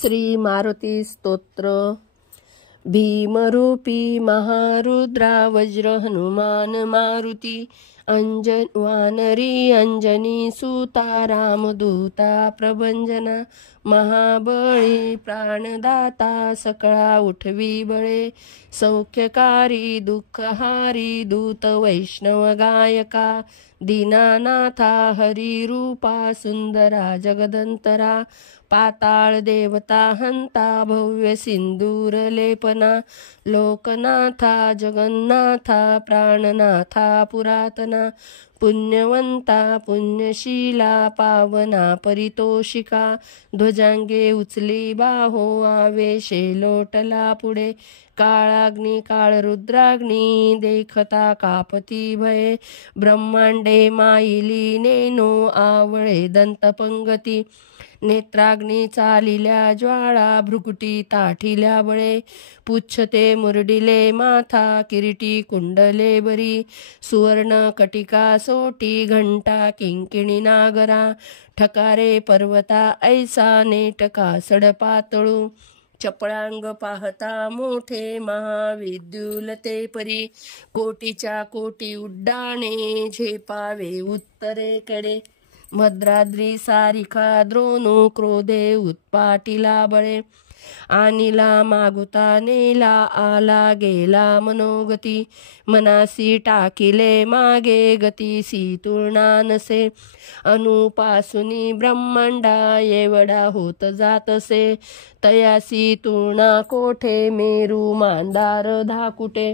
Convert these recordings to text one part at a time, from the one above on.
श्री मारुती स्तोत्र। भीमरूपी महारुद्रा वज्र हनुमान मारुती, वानरी अंजनी सुता रामदूता प्रभंजना, महाबळी प्राणदाता सकळा उठवी बळे, सौख्यकारी दुःखहारी दूत वैष्णव गायका, दीनानाथा हरी रूपा सुंदरा जगदंतरा, पाताळ देवता हंता भव्य सिंदूर लेपना, लोकनाथा जगन्नाथा प्राणनाथा पुरातना, पुण्यवंता पुण्यशीला पावना परितोषिका, ध्वजांगे उचली बाहो आवेशे लोटला पुढे, काळाग्नी काळरुद्राग्नी देखता कापती भये, ब्रह्मांडे माईली नेनो आवळे दंतपंगती, नेत्राग्नी चालिल्या ज्वाळा भ्रुकुटी ताठिल्या बळे, पुच्छते मुरडिले माथा किरीटी कुंडले बरी, सुवर्ण कटिका सोटी घंटा किंकिणी नागरा, ठकारे पर्वता ऐसा नेटका सडपातळू, चपळांग पाहता मोठे महाविद्युलते परी, कोटीच्या कोटी उड्डाणे झेपावे उत्तरेकडे, मद्राद्री सारिका द्रोणू क्रोधे उत्पाटिला बळे, आनिला मागुता नेला आला गेला मनोगती, मनासी टाकिले मागे गतीसी तुळना नसे, अनुपासुनी ब्रह्मांडा एवढा होत जातसे, तयासी तुळना कोठे मेरू मांदार धाकुटे,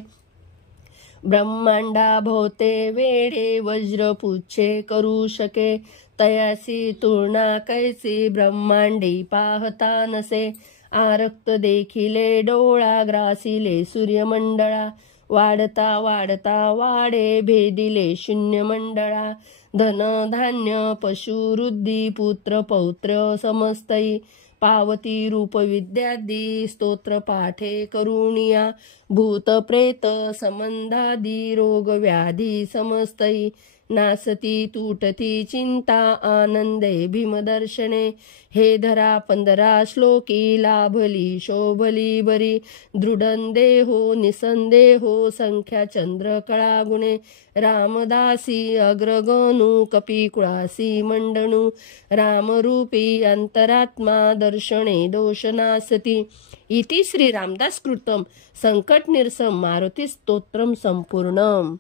ब्रह्मांडा भोवते वेढे वज्र पुच्छे करू शके, तयासी तुळना कैसी ब्रह्मांडी पाहता नसे, आरक्त देखिले डोळा ग्रासिले सूर्यमंडळा, वाढता वाढता वाढे भेदिले शून्य मंडळा, धन धान्य पशुवृद्धी पुत्र पौत्र समस्तई, पावती रूप विद्यादी स्तोत्र पाठे करुणिया, भूत प्रेत संबंधादी रोग व्याधी समस्तई, नासती तुटती चिंता आनंदे भीमदर्शने, हे धरा 15 श्लोकी लाभली शोभली बरी, दृढंदेहो निसंदेहो संख्या चंद्र कळा गुणे, रामदासी अग्रगणू कपिकुळासी मंडणू, रामरूपी अंतरात्मा दर्शने दोषनासती। इति श्री रामदास कृतम संकट निरसम मारुती स्तोत्रम संपूर्णम।